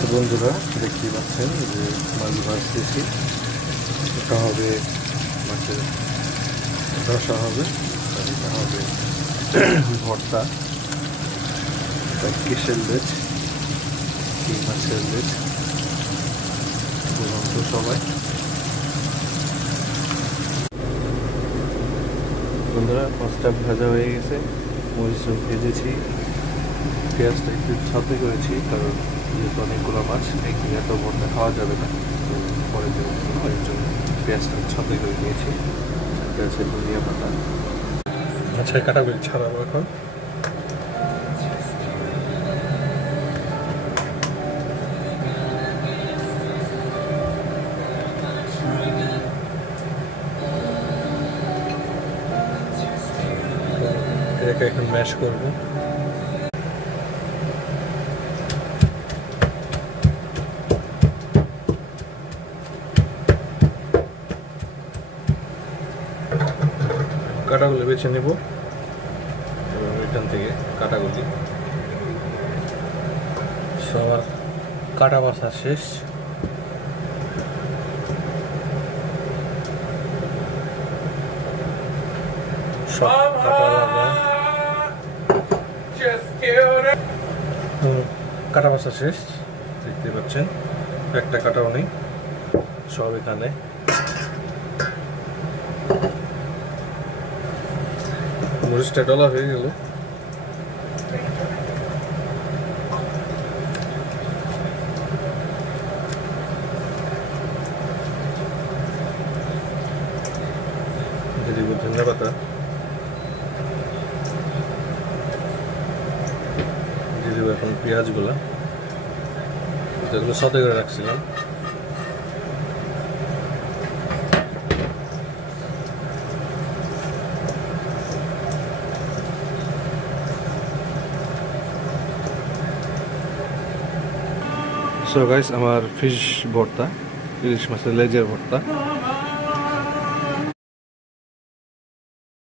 তো বন্ধুরা দেখতেই পাচ্ছেন যে মাছ ভাজতেছি। এটা হবে মাছের রসা হবে, আর এটা হবে ভর্তা, কিসের লেজ, কি মাছের লেজ বললাম তো সবাই। বন্ধুরা মাছটা ভাজা হয়ে গেছে, মরিচ ভেজেছি, পেঁয়াজটা একটু ছাতে করেছি, কারণ যেহেতু অনেকগুলো মাছ একদিন এত ভর্তা খাওয়া যাবে না, তো পরে এর জন্য পেঁয়াজটা ছাতে করে নিয়েছি। পেঁয়াজের ধনিয়া পাতা মাছের কাটাগুলি ছাড়াবো এখন। এটাকে এখন ম্যাশ করবো। কাটাগুলি বেছে নেব এবং এখান থেকে কাটাগুলি সবার কাটা বাছা শেষ। সব কাটা বাছা শেষ, দেখতে পাচ্ছেন একটা কাটাও নেই, সব এখানে। মরিচটা ডলা হয়ে গেল। দিব ধনিয়া পাতা, দিয়ে দেবো এখন পেঁয়াজগুলা যেগুলো সাথে করে রাখছিলাম। সো গাইস, আমার ফিশ ভর্তা, ইলিশ মাছের লেজের ভর্তা